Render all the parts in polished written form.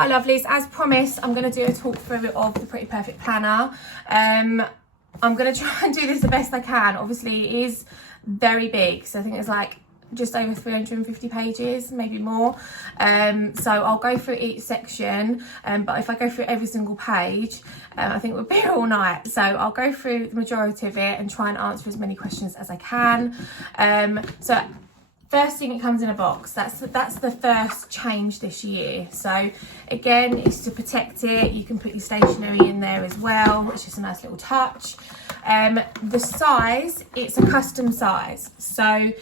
Hi lovelies, as promised I'm going to do a talk through of the Pretty Perfect Planner. I'm going to try and do this the best I can. Obviously it is very big, so I think it's like just over 350 pages, maybe more. So I'll go through each section, but if I go through every single page, I think we'll be here all night. So I'll go through the majority of it and try and answer as many questions as I can. So first thing, it comes in a box. That's the first change this year. So again, it's to protect it. You can put your stationery in there as well, which is a nice little touch. The size, it's a custom size. So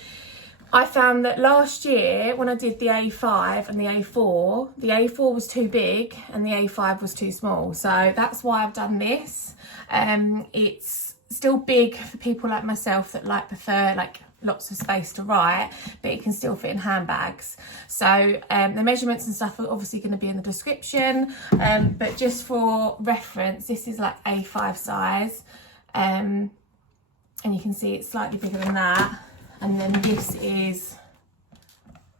I found that last year when I did the A5 and the A4 was too big and the A5 was too small. So that's why I've done this. It's still big for people like myself that prefer lots of space to write, but it can still fit in handbags. So the measurements and stuff are obviously going to be in the description, but just for reference, this is like A5 size, and you can see it's slightly bigger than that, and then this is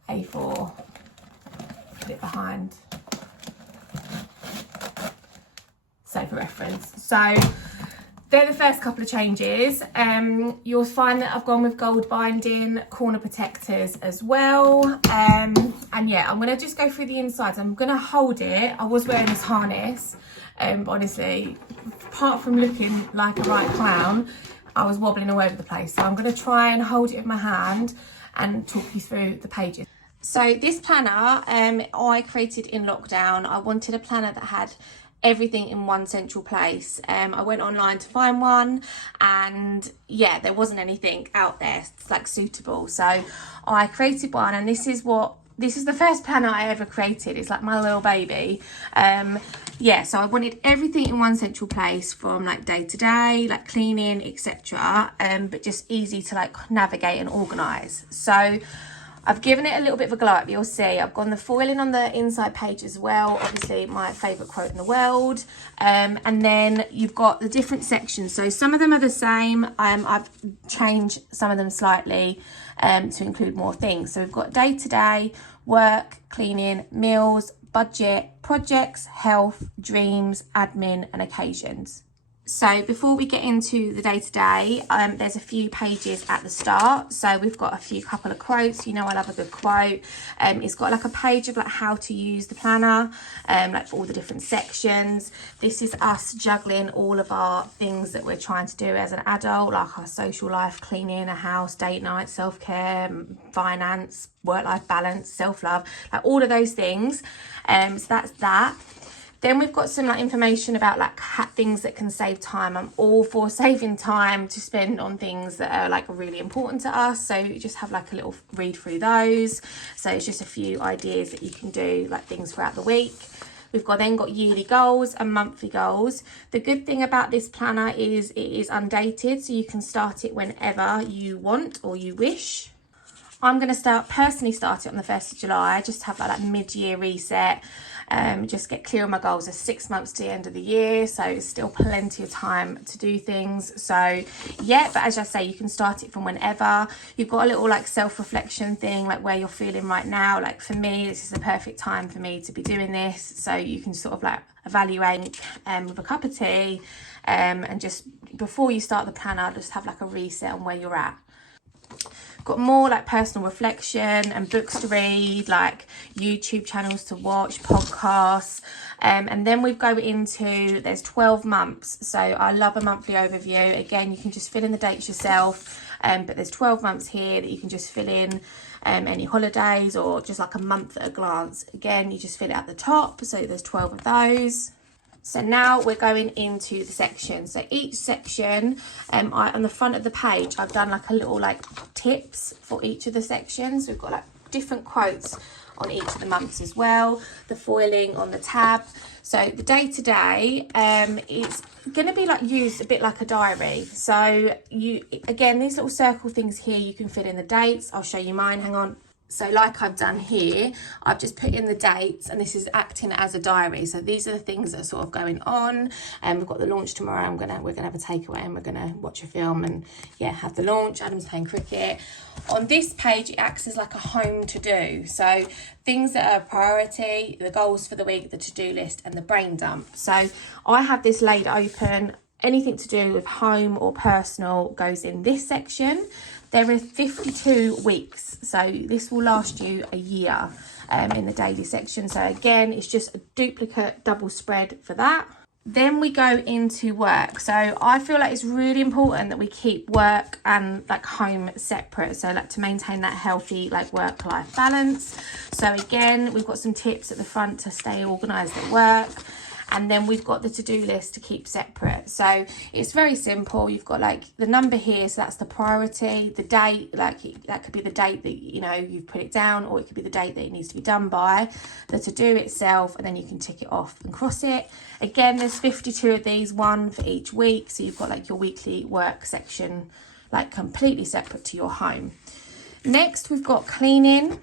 A4. Put it behind, so for reference. So they're the first couple of changes. You'll find that I've gone with gold binding, corner protectors as well. And yeah, I'm gonna just go through the insides. I'm gonna hold it. I was wearing this harness, but honestly, apart from looking like a right clown, I was wobbling all over the place. So I'm gonna try and hold it with my hand and talk you through the pages. So this planner, I created in lockdown. I wanted a planner that had everything in one central place. I went online to find one, and yeah, there wasn't anything out there suitable. So I created one, and this is the first planner I ever created. It's like my little baby. Yeah, so I wanted everything in one central place, from day to day, cleaning, etc. But just easy to navigate and organise. So I've given it a little bit of a glow up, you'll see. I've gone the foiling on the inside page as well, obviously my favourite quote in the world. And then you've got the different sections. So some of them are the same. I've changed some of them slightly to include more things. So we've got day-to-day, work, cleaning, meals, budget, projects, health, dreams, admin and occasions. So before we get into the day-to-day, there's a few pages at the start. So we've got a couple of quotes. You know I love a good quote. It's got a page of how to use the planner, for all the different sections. This is us juggling all of our things that we're trying to do as an adult, like our social life, cleaning a house, date night, self-care, finance, work-life balance, self-love, all of those things. So that's that. Then we've got some information about things that can save time. I'm all for saving time to spend on things that are really important to us. So you just have a little read through those. So it's just a few ideas that you can do, things throughout the week. We've then got yearly goals and monthly goals. The good thing about this planner is it is undated, so you can start it whenever you want or you wish. I'm going to personally start it on the 1st of July, just have that mid-year reset. Just get clear on my goals. There's 6 months to the end of the year, so it's still plenty of time to do things. So yeah, but as I say, you can start it from whenever. You've got a little self-reflection thing, where you're feeling right now. For me, this is the perfect time for me to be doing this, so you can sort of evaluate with a cup of tea, and just before you start the planner, just have a reset on where you're at. Got more personal reflection and books to read, YouTube channels to watch, podcasts, and then we go into, there's 12 months. So I love a monthly overview. Again, you can just fill in the dates yourself, but there's 12 months here that you can just fill in any holidays or just a month at a glance. Again, you just fill it at the top, so there's 12 of those. So now we're going into the section. So each section, on the front of the page, I've done a little tips for each of the sections. We've got different quotes on each of the months as well. The foiling on the tab. So the day-to-day, it's going to be used a bit like a diary. So again, these little circle things here, you can fit in the dates. I'll show you mine. Hang on. So like I've done here, I've just put in the dates, and this is acting as a diary. So these are the things that are sort of going on. And we've got the launch tomorrow. We're gonna have a takeaway, and we're gonna watch a film and yeah, have the launch. Adam's playing cricket. On this page, it acts as like a home to do. So things that are a priority, the goals for the week, the to-do list, and the brain dump. So I have this laid open. Anything to do with home or personal goes in this section. There are 52 weeks, so this will last you a year in the daily section. So again, it's just a duplicate double spread for that. Then we go into work. So I feel like it's really important that we keep work and like home separate. So like to maintain that healthy like work-life balance. So again, we've got some tips at the front to stay organised at work. And then we've got the to-do list to keep separate. So it's very simple. You've got like the number here, so that's the priority. The date, like that could be the date that, you know, you've put it down, or it could be the date that it needs to be done by. The to-do itself, and then you can tick it off and cross it. Again, there's 52 of these, one for each week. So you've got like your weekly work section, like completely separate to your home. Next, we've got cleaning.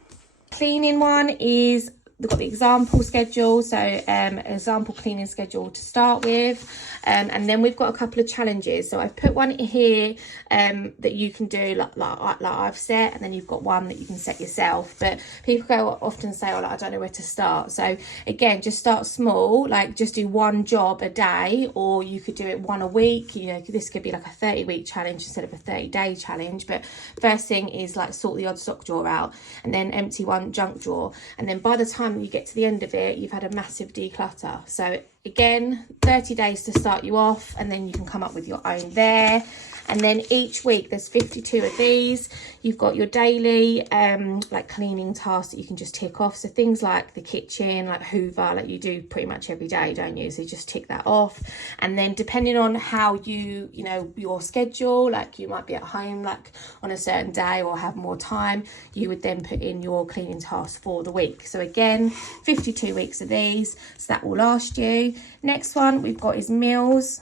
Cleaning one is, we've got the example schedule, so example cleaning schedule to start with, and then we've got a couple of challenges. So I've put one here that you can do like I've set, and then you've got one that you can set yourself. But people often say, oh, like, I don't know where to start. So again, just start small, like just do one job a day, or you could do it one a week. You know, this could be like a 30-week challenge instead of a 30-day challenge. But first thing is like sort the odd sock drawer out, and then empty one junk drawer, and then by the time you get to the end of it, you've had a massive declutter. So again, 30 days to start you off, and then you can come up with your own there. And then each week there's 52 of these. You've got your daily like cleaning tasks that you can just tick off. So things like the kitchen, like hoover, like you do pretty much every day, don't you? So you just tick that off. And then depending on how you know, your schedule, like you might be at home like on a certain day or have more time, you would then put in your cleaning tasks for the week. So again, 52 weeks of these, so that will last you. Next one we've got is meals.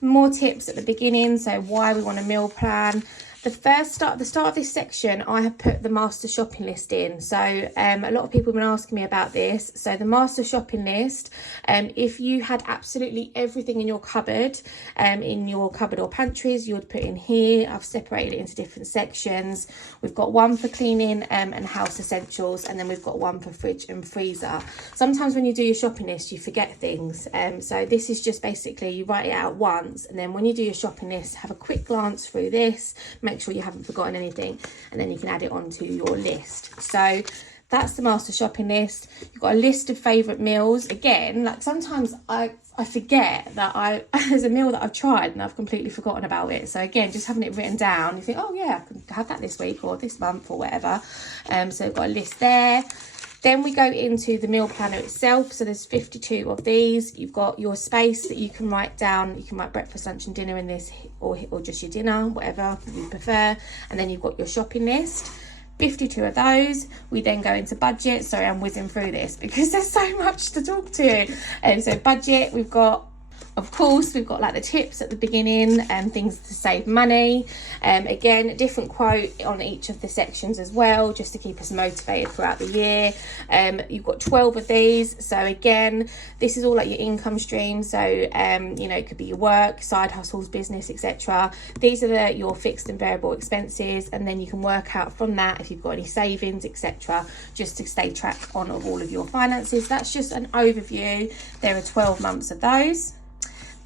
More tips at the beginning, so why we want a meal plan. The start of this section, I have put the master shopping list in. So a lot of people have been asking me about this. So the master shopping list, if you had absolutely everything in your cupboard or pantries, you would put in here. I've separated it into different sections. We've got one for cleaning and house essentials, and then we've got one for fridge and freezer. Sometimes when you do your shopping list, you forget things. So this is just basically you write it out once, and then when you do your shopping list, have a quick glance through this, make sure you haven't forgotten anything, and then you can add it onto your list. So that's the master shopping list. You've got a list of favourite meals. Again, like sometimes I forget that there's a meal that I've tried and I've completely forgotten about it. So again, just having it written down, you think, oh yeah, I can have that this week or this month or whatever. So we've got a list there. Then we go into the meal planner itself. So there's 52 of these. You've got your space that you can write down. You can write breakfast, lunch and dinner in this, or just your dinner, whatever you prefer. And then you've got your shopping list. 52 of those. We then go into budget. Sorry, I'm whizzing through this because there's so much to talk to. So budget, we've got, of course, we've got like the tips at the beginning and things to save money. Again, a different quote on each of the sections as well, just to keep us motivated throughout the year. You've got 12 of these. So again, this is all like your income stream. So, you know, it could be your work, side hustles, business, etc. These are your fixed and variable expenses. And then you can work out from that if you've got any savings, etc., just to stay track on of all of your finances. That's just an overview. There are 12 months of those.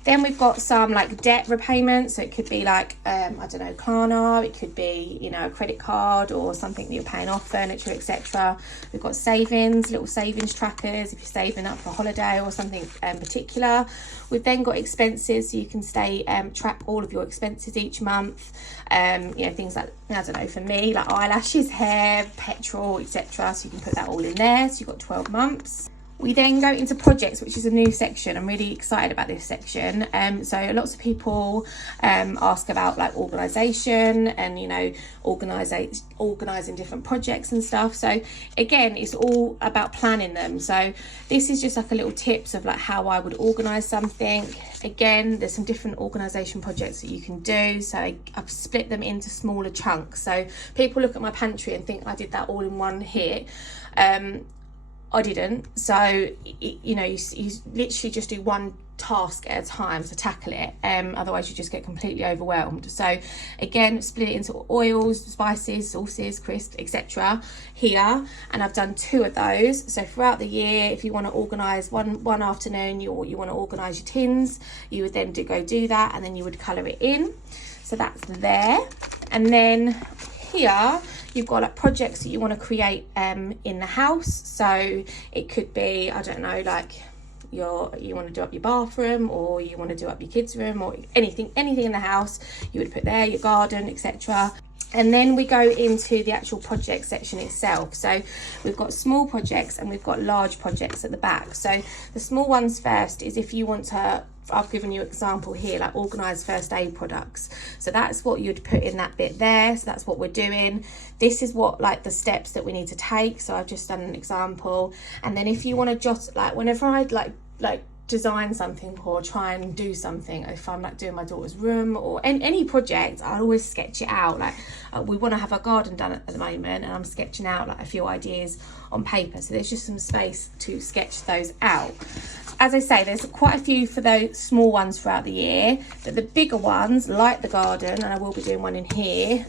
Then we've got some like debt repayment. So it could be like, I don't know, Klarna. It could be, you know, a credit card or something that you're paying off, furniture, etc. We've got savings, little savings trackers if you're saving up for a holiday or something particular. We've then got expenses, so you can stay track all of your expenses each month. You know, things like, I don't know, for me, like eyelashes, hair, petrol, etc. So you can put that all in there. So you've got 12 months. We then go into projects, which is a new section. I'm really excited about this section. So lots of people ask about like organisation and, you know, organising different projects and stuff. So again, it's all about planning them. So this is just like a little tips of like how I would organise something. Again, there's some different organisation projects that you can do. So I've split them into smaller chunks. So people look at my pantry and think I did that all in one hit. I didn't. So you know, you literally just do one task at a time to tackle it, otherwise you just get completely overwhelmed. So again, split it into oils, spices, sauces, crisps, etc. here, and I've done 2 of those. So throughout the year, if you want to organise one afternoon, you want to organise your tins, you would then go do that, and then you would colour it in. So that's there. And then here you've got like projects that you want to create in the house. So it could be, I don't know, like you want to do up your bathroom, or you want to do up your kids' room, or anything in the house you would put there, your garden, etc. And then we go into the actual project section itself. So we've got small projects and we've got large projects at the back. So the small ones first is if you want to, I've given you an example here, like organise first aid products. So that's what you'd put in that bit there. So that's what we're doing. This is what, like, the steps that we need to take. So I've just done an example. And then if you want to just, like, whenever I'd like design something or try and do something, if I'm like doing my daughter's room or any project, I always sketch it out. Like we want to have our garden done at the moment, and I'm sketching out like a few ideas on paper, so there's just some space to sketch those out. As I say, there's quite a few for those small ones throughout the year, but the bigger ones, like the garden, and I will be doing one in here,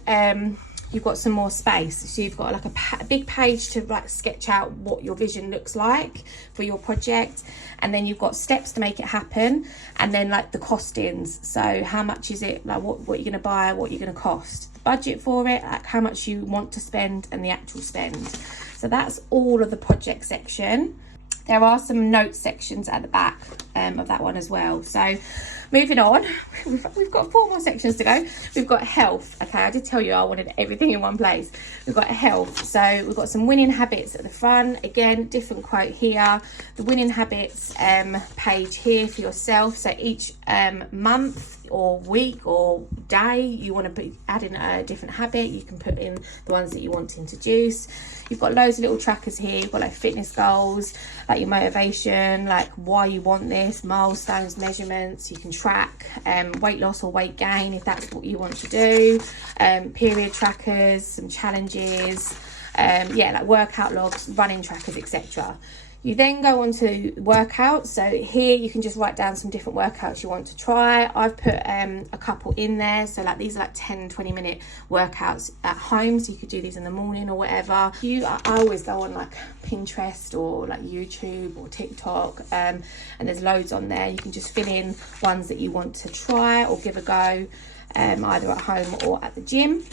you've got some more space. So you've got like a big page to like sketch out what your vision looks like for your project, and then you've got steps to make it happen, and then like the costings. So how much is it, like what you're going to buy, what you're going to cost, the budget for it, like how much you want to spend, and the actual spend. So that's all of the project section. There are some note sections at the back of that one as well. So moving on, we've got 4 more sections to go. We've got health. Okay, I did tell you I wanted everything in one place. We've got health. So we've got some winning habits at the front. Again, different quote here. The winning habits page here for yourself. So each month or week or day you want to add in a different habit, you can put in the ones that you want to introduce. You've got loads of little trackers here. You've got like fitness goals, like your motivation, like why you want this, milestones, measurements. You can track weight loss or weight gain if that's what you want to do, period trackers, some challenges, like workout logs, running trackers, etc. You then go on to workouts. So here you can just write down some different workouts you want to try. I've put a couple in there. So like these are like 10-20 minute workouts at home. So you could do these in the morning or whatever. I always go on like Pinterest or like YouTube or TikTok, and there's loads on there. You can just fill in ones that you want to try or give a go, either at home or at the gym.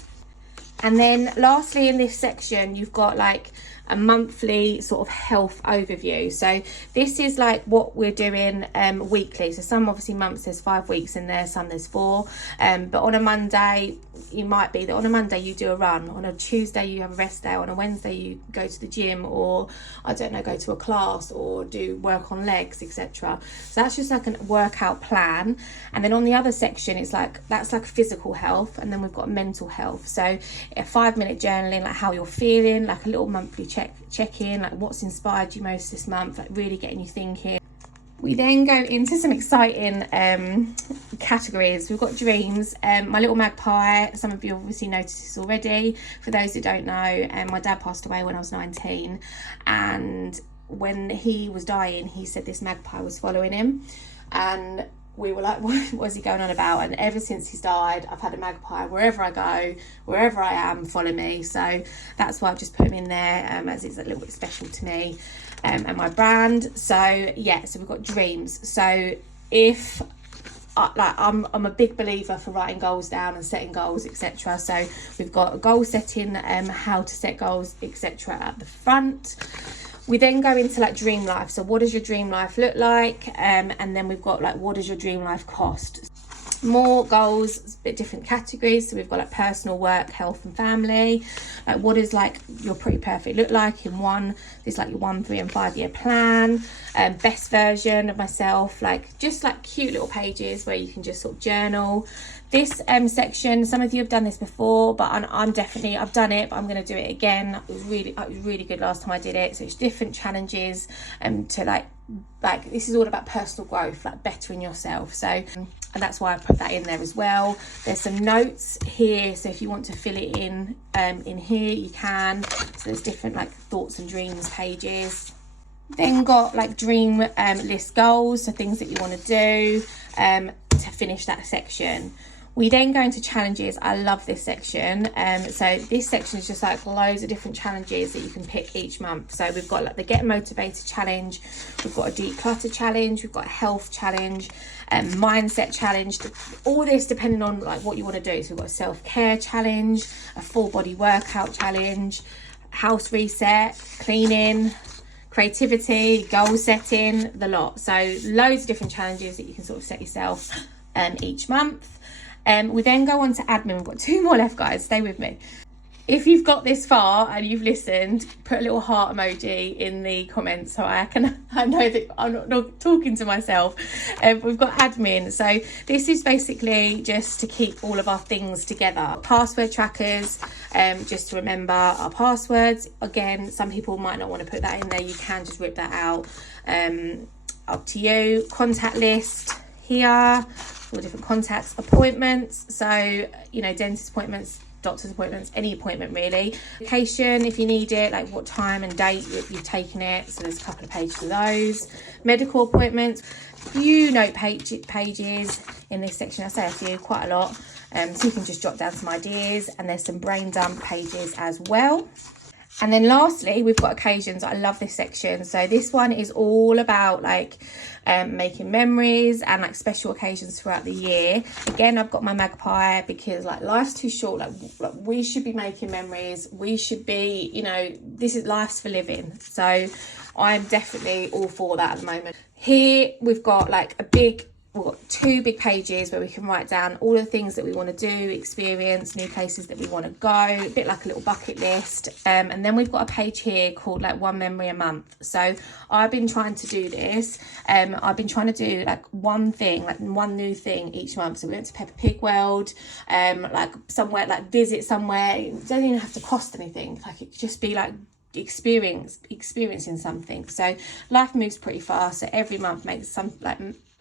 And then lastly in this section, you've got like a monthly sort of health overview. So this is like what we're doing weekly. So some obviously months there's 5 weeks in there, some there's 4. But on a Monday, you might be that on a Monday you do a run, on a Tuesday you have a rest day, on a Wednesday you go to the gym, or I don't know, go to a class or do work on legs, etc. So that's just like a workout plan. And then on the other section, it's like that's like physical health, and then we've got mental health. So a 5-minute journaling, like how you're feeling, like a little monthly check in, like what's inspired you most this month, like really getting you thinking. We then go into some exciting categories. We've got dreams. My little magpie, some of you obviously noticed this already. For those who don't know, my dad passed away when I was 19, and when he was dying, he said this magpie was following him, and we were like, what is he going on about? And ever since he's died, I've had a magpie wherever I go, wherever I am, follow me. So that's why I've just put him in there, as it's a little bit special to me and my brand. So yeah, so we've got dreams. So if I'm a big believer for writing goals down and setting goals, etc. So we've got goal setting, how to set goals, etc. at the front. We then go into like dream life. So what does your dream life look like? And then we've got like, what does your dream life cost? More goals, a bit different categories. So we've got like personal, work, health and family. Like what does like your pretty perfect look like in one? There's like your 1, 3 and 5 year plan. Best version of myself, like just like cute little pages where you can just sort of journal. This section, some of you have done this before, but I've done it, but I'm going to do it again. It was really good last time I did it. So it's different challenges to like this is all about personal growth, like bettering yourself. So and that's why I put that in there as well. There's some notes here, so if you want to fill it in here you can. So there's different like thoughts and dreams pages. Then got like dream list goals, so things that you want to do to finish that section. We then go into challenges. I love this section. So this section is just like loads of different challenges that you can pick each month. So we've got like the Get Motivated challenge, we've got a declutter challenge, we've got a health challenge, mindset challenge, all this depending on like what you want to do. So we've got a self-care challenge, a full body workout challenge, house reset, cleaning, creativity, goal setting, the lot. So loads of different challenges that you can sort of set yourself each month. We then go on to admin. We've got 2 more left, guys, stay with me. If you've got this far and you've listened, put a little heart emoji in the comments so I know that I'm not talking to myself. We've got admin, so this is basically just to keep all of our things together. Password trackers, just to remember our passwords. Again, some people might not want to put that in there, you can just rip that out, up to you. Contact list here, all different contacts. Appointments, so you know, dentist appointments, doctor's appointments, any appointment really. Location, if you need it, like what time and date you've taken it, so there's a couple of pages of those. Medical appointments, few note pages in this section. I say a few, quite a lot, so you can just jot down some ideas, and there's some brain dump pages as well. And then lastly, we've got occasions. I love this section. So this one is all about like making memories and like special occasions throughout the year. Again, I've got my magpie because like life's too short. Like we should be making memories. We should be, you know, this is life's for living. So I'm definitely all for that at the moment. Here we've got like we've got 2 big pages where we can write down all the things that we want to do, experience, new places that we want to go, a bit like a little bucket list. And then we've got a page here called like 1 memory a month. So I've been trying to do this. I've been trying to do like one thing, like one new thing each month. So we went to Peppa Pig World, like somewhere, like visit somewhere. It doesn't even have to cost anything. Like it could just be like experiencing something. So life moves pretty fast. So every month makes some like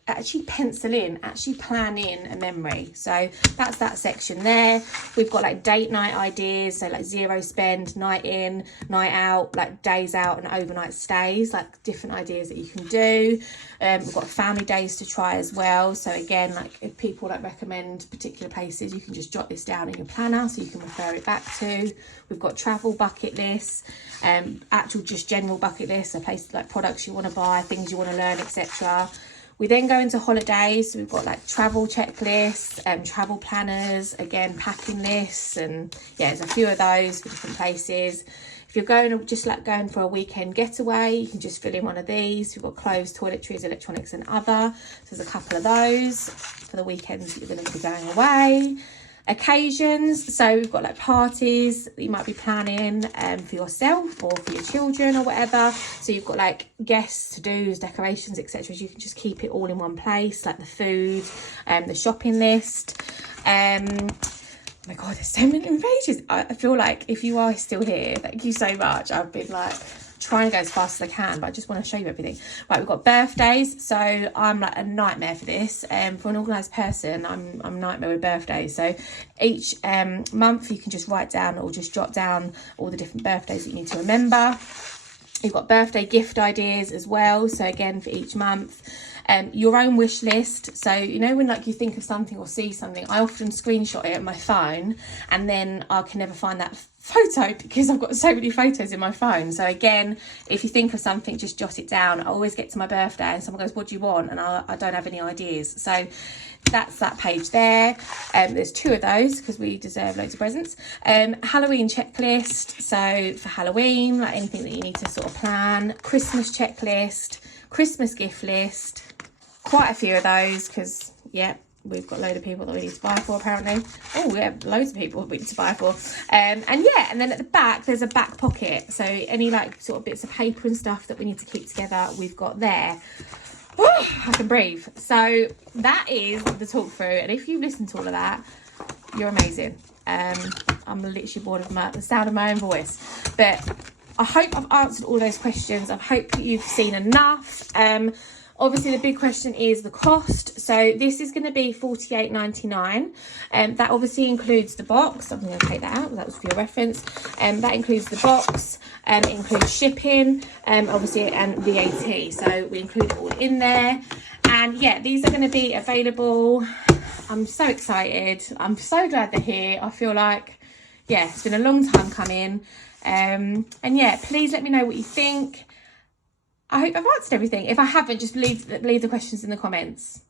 actually pencil in, actually plan in a memory. So that's that section there. We've got like date night ideas, so like 0 spend, night in, night out, like days out and overnight stays, like different ideas that you can do. We've got family days to try as well. So again, like if people like recommend particular places, you can just jot this down in your planner so you can refer it back to. We've got travel bucket lists, actual just general bucket lists, so places like products you want to buy, things you want to learn, etc. We then go into holidays. So we've got like travel checklists, travel planners, again, packing lists, and yeah, there's a few of those for different places. If you're going for a weekend getaway, you can just fill in one of these. We've got clothes, toiletries, electronics and other. So there's a couple of those for the weekends that you're going to be going away. Occasions, so we've got like parties that you might be planning for yourself or for your children or whatever. So you've got like guests, to-dos, decorations, etc. So you can just keep it all in one place, like the food, the shopping list. Oh my god, there's so many pages. I feel like if you are still here, thank you so much. I've been like trying to go as fast as I can, but I just want to show you everything. Right, we've got birthdays. So I'm like a nightmare for this. For an organised person, I'm a nightmare with birthdays. So each month you can just write down or just jot down all the different birthdays that you need to remember. You've got birthday gift ideas as well. So again, for each month. Your own wish list. So you know when like you think of something or see something, I often screenshot it on my phone and then I can never find that photo because I've got so many photos in my phone. So again, if you think of something, just jot it down. I always get to my birthday and someone goes, what do you want? And I don't have any ideas. So that's that page there. There's 2 of those because we deserve loads of presents. Halloween checklist, so for Halloween, like anything that you need to sort of plan. Christmas checklist, Christmas gift list, quite a few of those because yeah, we've got a load of people that we need to buy for, apparently. Oh, we have loads of people we need to buy for. And yeah, and then at the back, there's a back pocket. So any like sort of bits of paper and stuff that we need to keep together, we've got there. I can breathe. So that is the talk through. And if you've listened to all of that, you're amazing. I'm literally bored of the sound of my own voice. But I hope I've answered all those questions. I hope that you've seen enough. Obviously, the big question is the cost. So this is going to be $48.99. That obviously includes the box. I'm going to take that out. That was for your reference. That includes the box. It includes shipping, obviously, and VAT. So we include it all in there. And yeah, these are going to be available. I'm so excited. I'm so glad they're here. I feel like, yeah, it's been a long time coming. And yeah, please let me know what you think. I hope I've answered everything. If I haven't, just leave the questions in the comments.